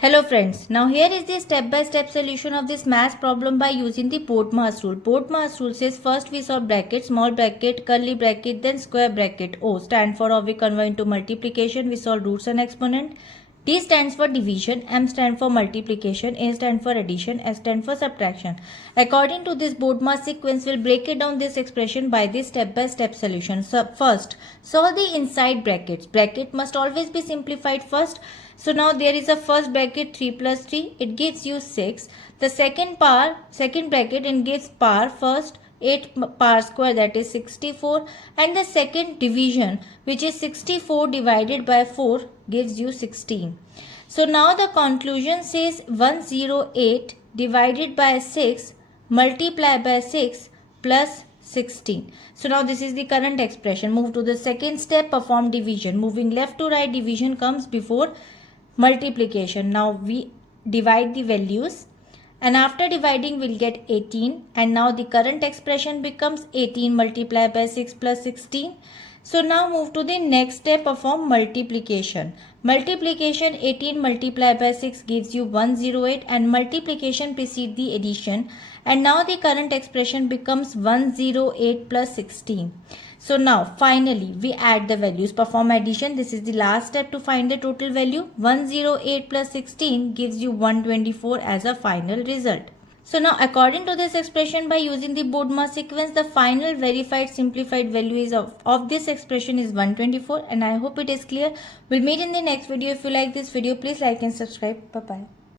Hello friends, now here is the step-by-step solution of this math problem by using the Portmas rule. Portmas rule says first we solve bracket, small bracket, curly bracket, then square bracket. O stand for or we convert into multiplication, we solve roots and exponent. D stands for division, M stand for multiplication, A stand for addition, S stand for subtraction. According to this Portmas sequence, we'll break it down this expression by this step-by-step solution. So first, solve the inside brackets. Bracket must always be simplified first. So now there is a first bracket 3 plus 3, it gives you 6. The second bracket it gives power first 8 power square, that is 64, and the second division, which is 64 divided by 4, gives you 16. So now the conclusion says 108 divided by 6 multiplied by 6 plus 16. So now this is the current expression. Move to the second step, perform division. Moving left to right, division comes before multiplication. Now we divide the values, and after dividing we'll get 18, and now the current expression becomes 18 multiplied by 6 plus 16. So now move to the next step, perform multiplication. Multiplication 18 multiplied by 6 gives you 108, and multiplication precedes the addition, and now the current expression becomes 108 plus 16. So now finally we add the values, perform addition. This is the last step to find the total value. 108 plus 16 gives you 124 as a final result. So now according to this expression, by using the Portmas sequence, the final verified simplified value is of this expression is 124, and I hope it is clear. We'll meet in the next video. If you like this video, please like and subscribe. Bye bye.